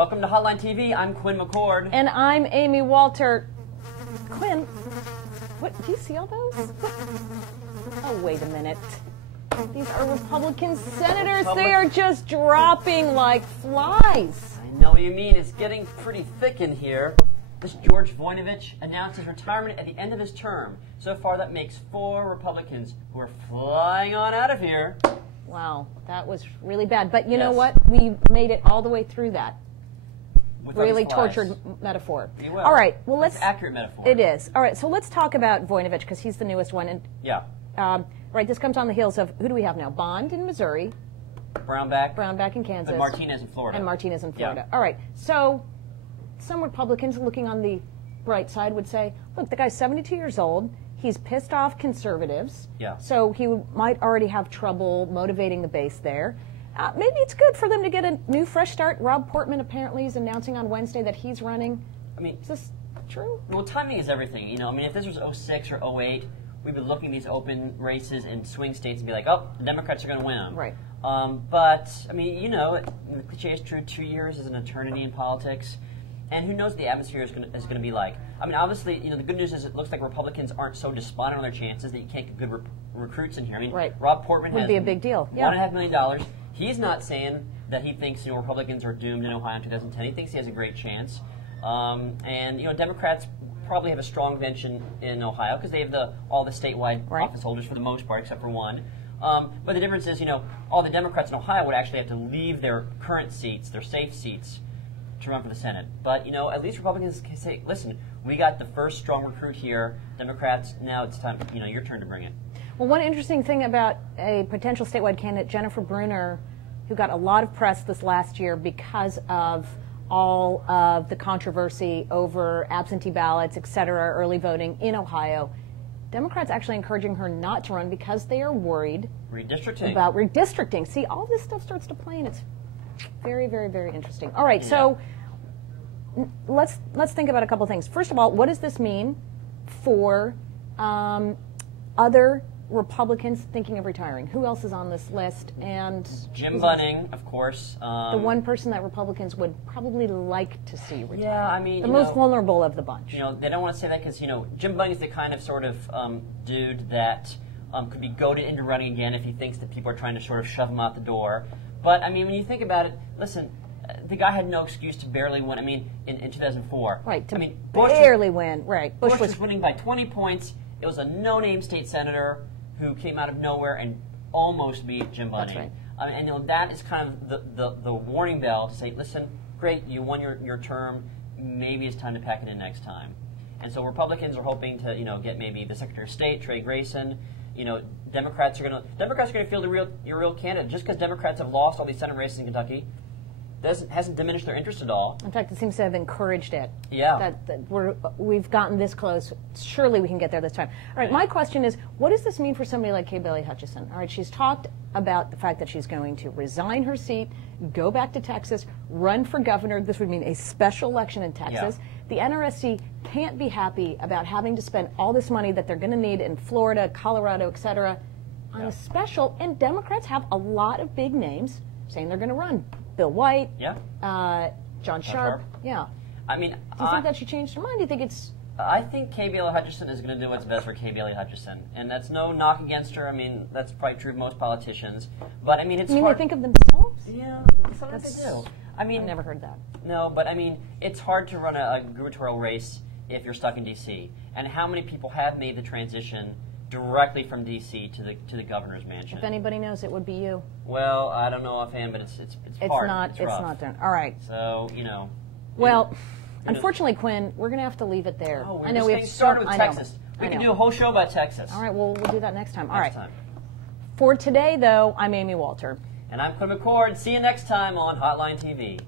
Welcome to Hotline TV. I'm Quinn McCord. And I'm Amy Walter. Quinn, what, do you see all those? Oh, wait a minute. These are Republican senators. They are just dropping like flies. I know what you mean. It's getting pretty thick in here. This George Voinovich announced his retirement at the end of his term. So far, that makes 4 Republicans who are flying on out of here. Wow, that was really bad. But you know what? We made it all the way through that. Really tortured metaphor. All right, well, let's... It's an accurate metaphor. It is. All right, so let's talk about Voinovich, because he's the newest one. And, right, this comes on the heels of, who do we have now? Bond in Missouri. Brownback in Kansas. And Martinez in Florida. Yeah. All right, so some Republicans looking on the bright side would say, look, the guy's 72 years old. He's pissed off conservatives. Yeah. So he might already have trouble motivating the base there. Maybe it's good for them to get a new fresh start. Rob Portman apparently is announcing on Wednesday that he's running. I mean, is this true? Well, timing is everything. You know, I mean, if this was 06 or 08, we'd be looking at these open races in swing states and be like, oh, the Democrats are going to win them. Right. But, I mean, you know, the cliche is true, 2 years is an eternity in politics. And who knows what the atmosphere is going to be like. I mean, obviously, you know, the good news is it looks like Republicans aren't so despondent on their chances that you can't get good recruits in here. I mean, Rob Portman would be a big deal. $1.5 million. He's not saying that he thinks, you know, Republicans are doomed in Ohio in 2010. He thinks he has a great chance. And, you know, Democrats probably have a strong bench in Ohio because they have all the statewide office holders for the most part, except for one. But the difference is, you know, all the Democrats in Ohio would actually have to leave their current seats, their safe seats, to run for the Senate. But, you know, at least Republicans can say, listen, we got the first strong recruit here. Democrats, now it's time, you know, your turn to bring it. Well, one interesting thing about a potential statewide candidate, Jennifer Brunner, who got a lot of press this last year because of all of the controversy over absentee ballots, et cetera, early voting in Ohio. Democrats actually encouraging her not to run because they are worried about redistricting. See, all this stuff starts to play, and it's very, very, very interesting. All right, so let's think about a couple things. First of all, what does this mean for other Republicans thinking of retiring? Who else is on this list? And Jim Bunning, of course. The one person that Republicans would probably like to see retire. Yeah, I mean, the most vulnerable of the bunch. You know, they don't want to say that because, you know, Jim Bunning is the kind of sort of dude that could be goaded into running again if he thinks that people are trying to sort of shove him out the door. But, I mean, when you think about it, listen, the guy had no excuse to barely win. I mean, in 2004. Right, I mean, barely win. Right. Bush was winning by 20 points. It was a no-name state senator who came out of nowhere and almost beat Jim Bunning. That's right. And, you know, that is kind of the warning bell to say, listen, great, you won your term. Maybe it's time to pack it in next time. And so Republicans are hoping to, you know, get maybe the Secretary of State, Trey Grayson. You know, Democrats are going to field your real candidate. Just because Democrats have lost all these Senate races in Kentucky hasn't diminished their interest at all. In fact, it seems to have encouraged it. Yeah. That we've gotten this close. Surely we can get there this time. All right, my question is, what does this mean for somebody like Kay Bailey Hutchison? All right, she's talked about the fact that she's going to resign her seat, go back to Texas, run for governor. This would mean a special election in Texas. Yeah. The NRSC can't be happy about having to spend all this money that they're going to need in Florida, Colorado, et cetera, on a special. And Democrats have a lot of big names saying they're going to run. Bill White, John Sharp. Yeah. I mean, do you think that she changed her mind? Do you think it's... I think Kay Bailey Hutchison is going to do what's best for Kay Bailey Hutchison. And that's no knock against her. I mean, that's probably true of most politicians. But, I mean, it's hard. they think of themselves? Yeah, sometimes they do. I mean, I've never heard that. No, but, I mean, it's hard to run a gubernatorial race if you're stuck in D.C. And how many people have made the transition directly from D.C. to the governor's mansion? If anybody knows, it would be you. Well, I don't know offhand, but it's hard. It's not done. All right. So, you know. Well, unfortunately, Quinn, we're going to have to leave it there. Oh, I know we have started with Texas. We can do a whole show about Texas. All right, well, we'll do that next time. All right. For today, though, I'm Amy Walter. And I'm Quinn McCord. See you next time on Hotline TV.